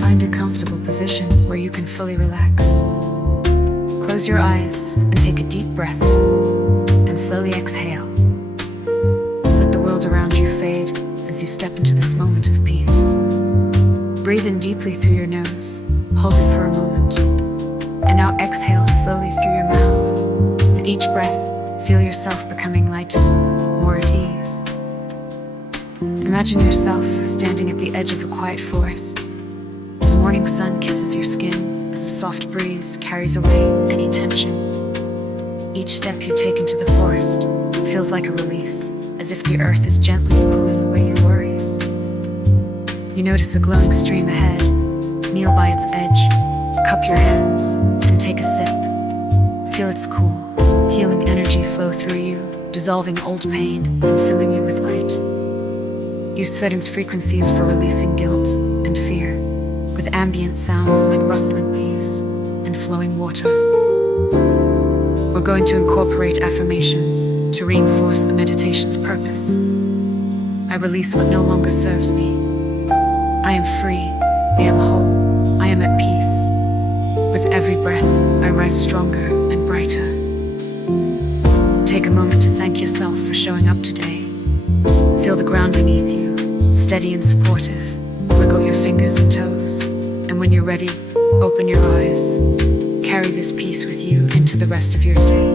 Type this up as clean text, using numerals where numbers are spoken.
Find a comfortable position where you can fully relax. Close your eyes and take a deep breath, and slowly exhale. Let the world around you fade as you step into this moment of peace. Breathe in deeply through your nose, hold it for a moment, and now exhale slowly through your mouth. With each breath, feel yourself becoming lighter, more at ease. Imagine yourself standing at the edge of a quiet forest. The morning sun kisses your skin as a soft breeze carries away any tension. Each step you take into the forest feels like a release, as if the earth is gently pulling away your worries. You notice a glowing stream ahead. Kneel by its edge, cup your hands, and take a sip. Feel its cool, healing energy flow through you, dissolving old pain and filling you with light. Use settings frequencies for releasing guilt and fear, with ambient sounds like rustling leaves and flowing water. We're going to incorporate affirmations to reinforce the meditation's purpose. I release what no longer serves me. I am free, I am whole, I am at peace. With every breath, I rise stronger and brighter. Take a moment to thank yourself for showing up today. Feel the ground beneath you, steady and supportive. Wiggle your fingers and toes, and when you're ready, open your eyes. Carry this peace with you into the rest of your day.